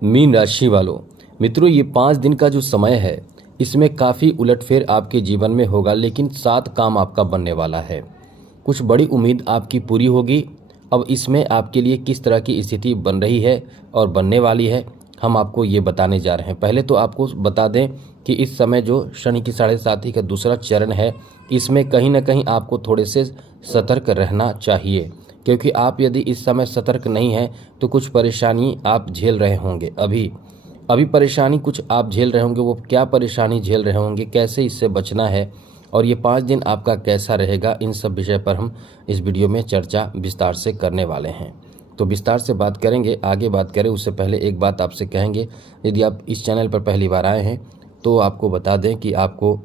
Mean राशि वालों, मित्रों ये 5 दिन का जो समय है इसमें काफ़ी उलटफेर आपके जीवन में होगा, लेकिन 7 काम आपका बनने वाला है। कुछ बड़ी उम्मीद आपकी पूरी होगी। अब इसमें आपके लिए किस तरह की स्थिति बन रही है और बनने वाली है, हम आपको ये बताने जा रहे हैं। पहले तो आपको बता दें कि इस समय जो शनि की 7.5 का दूसरा चरण है, इसमें कहीं ना कहीं आपको थोड़े से सतर्क रहना चाहिए, क्योंकि आप यदि इस समय सतर्क नहीं हैं तो कुछ परेशानी आप झेल रहे होंगे। अभी अभी परेशानी कुछ आप झेल रहे होंगे, वो क्या परेशानी झेल रहे होंगे, कैसे इससे बचना है और ये 5 दिन आपका कैसा रहेगा, इन सब विषय पर हम इस वीडियो में चर्चा विस्तार से करने वाले हैं। तो विस्तार से बात करेंगे। आगे बात करें उससे पहले एक बात आपसे कहेंगे, यदि आप इस चैनल पर पहली बार आए हैं तो आपको बता दें कि आपको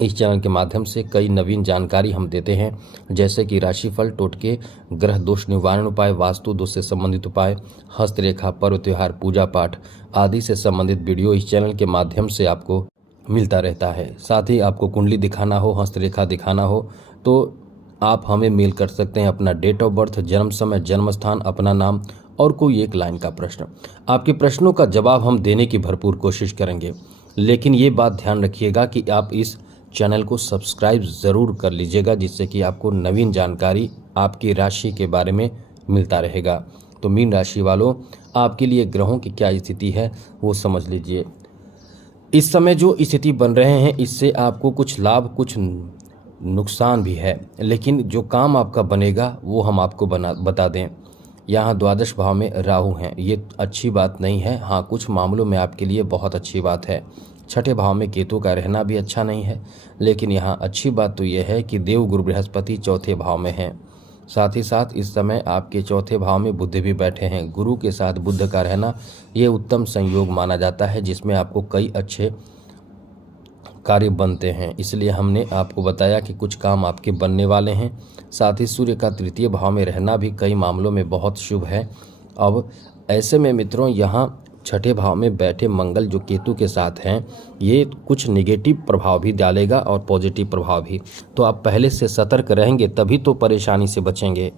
इस चैनल के माध्यम से कई नवीन जानकारी हम देते हैं, जैसे कि राशिफल, टोटके, ग्रह दोष निवारण उपाय, वास्तु दोष से संबंधित उपाय, हस्तरेखा, पर्व त्योहार, पूजा पाठ आदि से संबंधित वीडियो इस चैनल के माध्यम से आपको मिलता रहता है। साथ ही आपको कुंडली दिखाना हो, हस्तरेखा दिखाना हो तो आप हमें मेल कर सकते हैं। अपना डेट ऑफ बर्थ, जन्म समय, जन्म स्थान, अपना नाम और कोई एक लाइन का प्रश्न। आपके प्रश्नों का जवाब हम देने की भरपूर कोशिश करेंगे, लेकिन ये बात ध्यान रखिएगा कि आप इस चैनल को सब्सक्राइब ज़रूर कर लीजिएगा, जिससे कि आपको नवीन जानकारी आपकी राशि के बारे में मिलता रहेगा। तो मीन राशि वालों, आपके लिए ग्रहों की क्या स्थिति है वो समझ लीजिए। इस समय जो स्थिति बन रहे हैं इससे आपको कुछ लाभ कुछ नुकसान भी है, लेकिन जो काम आपका बनेगा वो हम आपको बता दें। यहाँ द्वादश भाव में राहु हैं, ये अच्छी बात नहीं है। हाँ, कुछ मामलों में आपके लिए बहुत अच्छी बात है। छठे भाव में केतु का रहना भी अच्छा नहीं है, लेकिन यहाँ अच्छी बात तो यह है कि देव गुरु बृहस्पति चौथे भाव में हैं। साथ ही साथ इस समय आपके चौथे भाव में बुध भी बैठे हैं। गुरु के साथ बुध का रहना ये उत्तम संयोग माना जाता है, जिसमें आपको कई अच्छे कार्य बनते हैं। इसलिए हमने आपको बताया कि कुछ काम आपके बनने वाले हैं। साथ ही सूर्य का तृतीय भाव में रहना भी कई मामलों में बहुत शुभ है। अब ऐसे में मित्रों, यहाँ छठे भाव में बैठे मंगल जो केतु के साथ हैं, ये कुछ नेगेटिव प्रभाव भी डालेगा और पॉजिटिव प्रभाव भी। तो आप पहले से सतर्क रहेंगे तभी तो परेशानी से बचेंगे।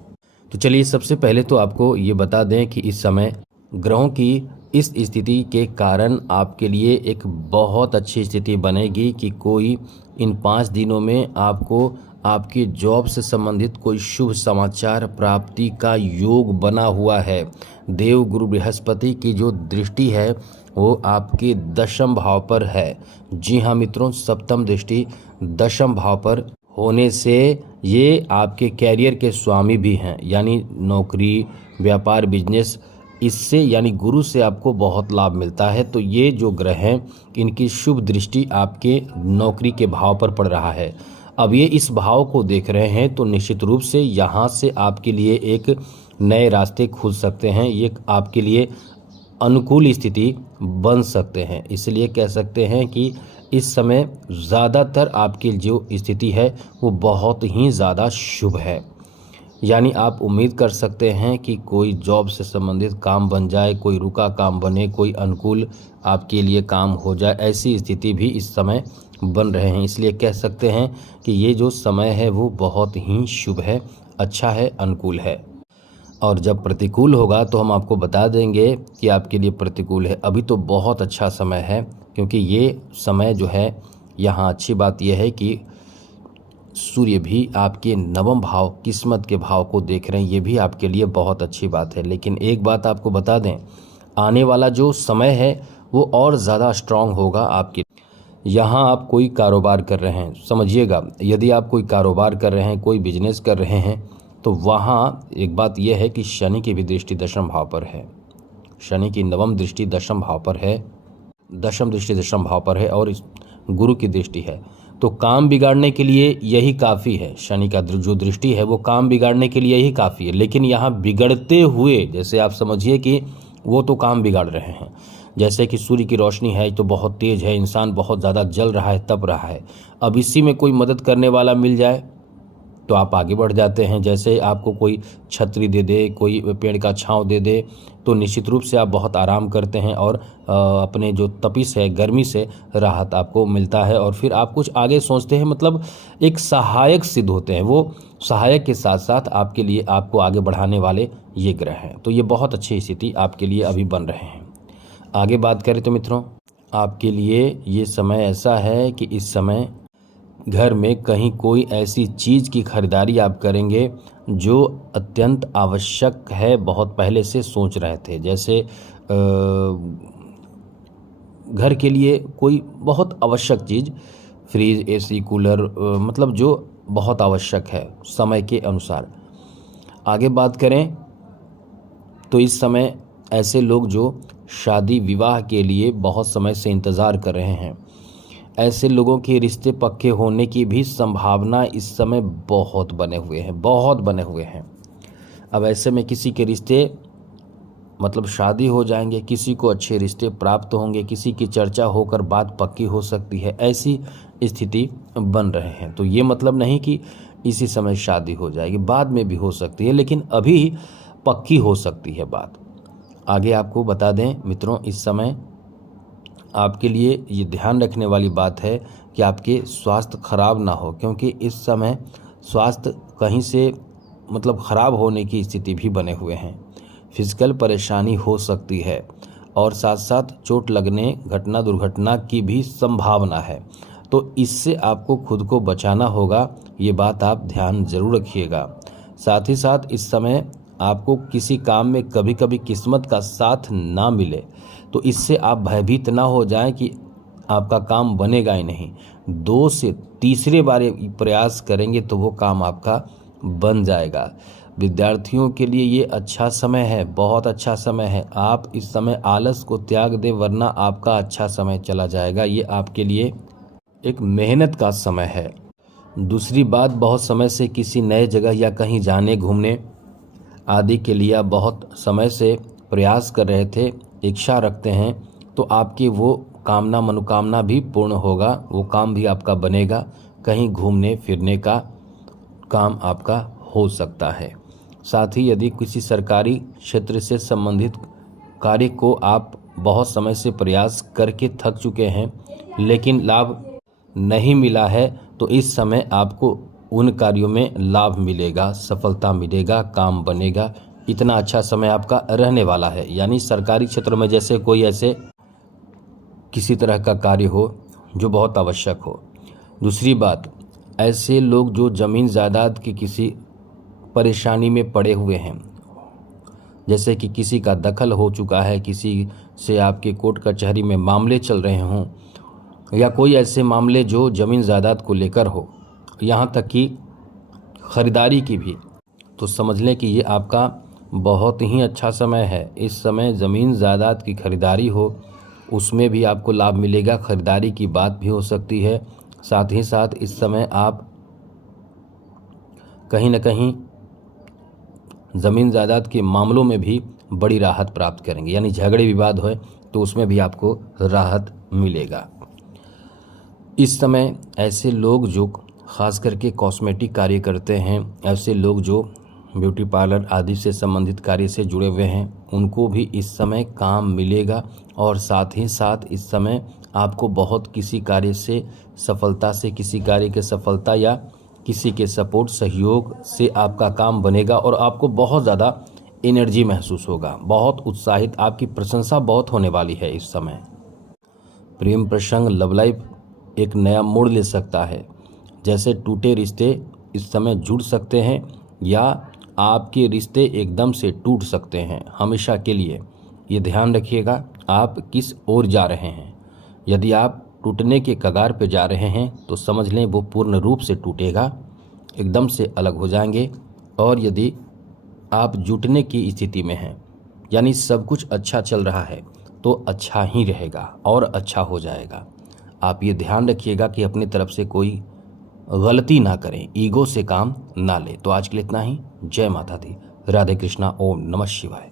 तो चलिए, सबसे पहले तो आपको ये बता दें कि इस समय ग्रहों की इस स्थिति के कारण आपके लिए एक बहुत अच्छी स्थिति बनेगी कि कोई इन 5 दिनों में आपको आपकी जॉब से संबंधित कोई शुभ समाचार प्राप्ति का योग बना हुआ है। देव गुरु बृहस्पति की जो दृष्टि है वो आपके दशम भाव पर है। जी हाँ मित्रों, सप्तम दृष्टि दशम भाव पर होने से ये आपके कैरियर के स्वामी भी हैं, यानी नौकरी, व्यापार, बिजनेस, इससे यानी गुरु से आपको बहुत लाभ मिलता है। तो ये जो ग्रह हैं इनकी शुभ दृष्टि आपके नौकरी के भाव पर पड़ रहा है। अब ये इस भाव को देख रहे हैं तो निश्चित रूप से यहाँ से आपके लिए एक नए रास्ते खुल सकते हैं, ये आपके लिए अनुकूल स्थिति बन सकते हैं। इसलिए कह सकते हैं कि इस समय ज़्यादातर आपकी जो स्थिति है वो बहुत ही ज़्यादा शुभ है। यानी आप उम्मीद कर सकते हैं कि कोई जॉब से संबंधित काम बन जाए, कोई रुका काम बने, कोई अनुकूल आपके लिए काम हो जाए, ऐसी स्थिति भी इस समय बन रहे हैं। इसलिए कह सकते हैं कि ये जो समय है वो बहुत ही शुभ है, अच्छा है, अनुकूल है। और जब प्रतिकूल होगा तो हम आपको बता देंगे कि आपके लिए प्रतिकूल है। अभी तो बहुत अच्छा समय है, क्योंकि ये समय जो है, यहाँ अच्छी बात यह है कि सूर्य भी आपके नवम भाव किस्मत के भाव को देख रहे हैं, ये भी आपके लिए बहुत अच्छी बात है। लेकिन एक बात आपको बता दें, आने वाला जो समय है वो और ज़्यादा स्ट्रांग होगा आपके। यहाँ आप कोई कारोबार कर रहे हैं, समझिएगा, यदि आप कोई कारोबार कर रहे हैं, कोई बिजनेस कर रहे हैं, तो वहाँ एक बात यह है कि शनि की भी दृष्टि दशम भाव पर है। शनि की नवम दृष्टि दशम भाव पर है, दशम दृष्टि दशम भाव पर है और गुरु की दृष्टि है। तो काम बिगाड़ने के लिए यही काफ़ी है। शनि का जो दृष्टि है वो काम बिगाड़ने के लिए यही काफ़ी है। लेकिन यहाँ बिगड़ते हुए, जैसे आप समझिए कि वो तो काम बिगाड़ रहे हैं, जैसे कि सूर्य की रोशनी है तो बहुत तेज़ है, इंसान बहुत ज़्यादा जल रहा है, तप रहा है। अब इसी में कोई मदद करने वाला मिल जाए तो आप आगे बढ़ जाते हैं। जैसे आपको कोई छतरी दे दे, कोई पेड़ का छांव दे दे, तो निश्चित रूप से आप बहुत आराम करते हैं और अपने जो तपिश है, गर्मी से राहत आपको मिलता है। और फिर आप कुछ आगे सोचते हैं, मतलब एक सहायक सिद्ध होते हैं। वो सहायक के साथ साथ आपके लिए, आपको आगे बढ़ाने वाले ये ग्रह हैं। तो ये बहुत अच्छी स्थिति आपके लिए अभी बन रहे हैं। आगे बात करें तो मित्रों, आपके लिए ये समय ऐसा है कि इस समय घर में कहीं कोई ऐसी चीज़ की खरीदारी आप करेंगे जो अत्यंत आवश्यक है, बहुत पहले से सोच रहे थे। जैसे घर के लिए कोई बहुत आवश्यक चीज़, फ्रिज, एसी, कूलर, मतलब जो बहुत आवश्यक है समय के अनुसार। आगे बात करें तो इस समय ऐसे लोग जो शादी विवाह के लिए बहुत समय से इंतज़ार कर रहे हैं, ऐसे लोगों के रिश्ते पक्के होने की भी संभावना इस समय बहुत बने हुए हैं। अब ऐसे में किसी के रिश्ते मतलब शादी हो जाएंगे, किसी को अच्छे रिश्ते प्राप्त होंगे, किसी की चर्चा होकर बात पक्की हो सकती है, ऐसी स्थिति बन रहे हैं। तो ये मतलब नहीं कि इसी समय शादी हो जाएगी, बाद में भी हो सकती है, लेकिन अभी पक्की हो सकती है बात। आगे आपको बता दें मित्रों, इस समय आपके लिए ये ध्यान रखने वाली बात है कि आपके स्वास्थ्य खराब ना हो, क्योंकि इस समय स्वास्थ्य कहीं से मतलब खराब होने की स्थिति भी बने हुए हैं। फिजिकल परेशानी हो सकती है और साथ साथ चोट लगने, घटना दुर्घटना की भी संभावना है। तो इससे आपको खुद को बचाना होगा, ये बात आप ध्यान जरूर रखिएगा। साथ ही साथ इस समय आपको किसी काम में कभी कभी किस्मत का साथ ना मिले, तो इससे आप भयभीत ना हो जाएं कि आपका काम बनेगा ही नहीं। 2 से तीसरे बार प्रयास करेंगे तो वो काम आपका बन जाएगा। विद्यार्थियों के लिए ये अच्छा समय है, बहुत अच्छा समय है। आप इस समय आलस को त्याग दें, वरना आपका अच्छा समय चला जाएगा। ये आपके लिए एक मेहनत का समय है। दूसरी बात, बहुत समय से किसी नए जगह या कहीं जाने घूमने आदि के लिए आप बहुत समय से प्रयास कर रहे थे, इच्छा रखते हैं, तो आपकी वो कामना मनोकामना भी पूर्ण होगा, वो काम भी आपका बनेगा। कहीं घूमने फिरने का काम आपका हो सकता है। साथ ही यदि किसी सरकारी क्षेत्र से संबंधित कार्य को आप बहुत समय से प्रयास करके थक चुके हैं लेकिन लाभ नहीं मिला है, तो इस समय आपको उन कार्यों में लाभ मिलेगा, सफलता मिलेगा, काम बनेगा। इतना अच्छा समय आपका रहने वाला है। यानी सरकारी क्षेत्र में जैसे कोई ऐसे किसी तरह का कार्य हो जो बहुत आवश्यक हो। दूसरी बात, ऐसे लोग जो ज़मीन जायदाद की किसी परेशानी में पड़े हुए हैं, जैसे कि किसी का दखल हो चुका है, किसी से आपके कोर्ट कचहरी में मामले चल रहे हों, या कोई ऐसे मामले जो ज़मीन जायदाद को लेकर हो, यहाँ तक कि ख़रीदारी की भी, तो समझ लें कि ये आपका बहुत ही अच्छा समय है। इस समय ज़मीन जायदाद की खरीदारी हो, उसमें भी आपको लाभ मिलेगा, ख़रीदारी की बात भी हो सकती है। साथ ही साथ इस समय आप कहीं न कहीं ज़मीन जायदाद के मामलों में भी बड़ी राहत प्राप्त करेंगे। यानी झगड़े विवाद हो तो उसमें भी आपको राहत मिलेगा। इस समय ऐसे लोग जो ख़ास करके कॉस्मेटिक कार्य करते हैं, ऐसे लोग जो ब्यूटी पार्लर आदि से संबंधित कार्य से जुड़े हुए हैं, उनको भी इस समय काम मिलेगा। और साथ ही साथ इस समय आपको बहुत किसी कार्य से सफलता से, किसी कार्य के सफलता या किसी के सपोर्ट सहयोग से आपका काम बनेगा और आपको बहुत ज़्यादा एनर्जी महसूस होगा, बहुत उत्साहित, आपकी प्रशंसा बहुत होने वाली है इस समय। प्रेम प्रसंग, लव लाइफ एक नया मोड़ ले सकता है। जैसे टूटे रिश्ते इस समय जुड़ सकते हैं या आपके रिश्ते एकदम से टूट सकते हैं हमेशा के लिए। ये ध्यान रखिएगा आप किस ओर जा रहे हैं। यदि आप टूटने के कगार पे जा रहे हैं तो समझ लें वो पूर्ण रूप से टूटेगा, एकदम से अलग हो जाएंगे। और यदि आप जुटने की स्थिति में हैं, यानी सब कुछ अच्छा चल रहा है, तो अच्छा ही रहेगा और अच्छा हो जाएगा। आप ये ध्यान रखिएगा कि अपनी तरफ से कोई गलती ना करें, ईगो से काम ना लें। तो आज के लिए इतना ही। जय माता दी, राधे कृष्णा, ओम नमः शिवाय।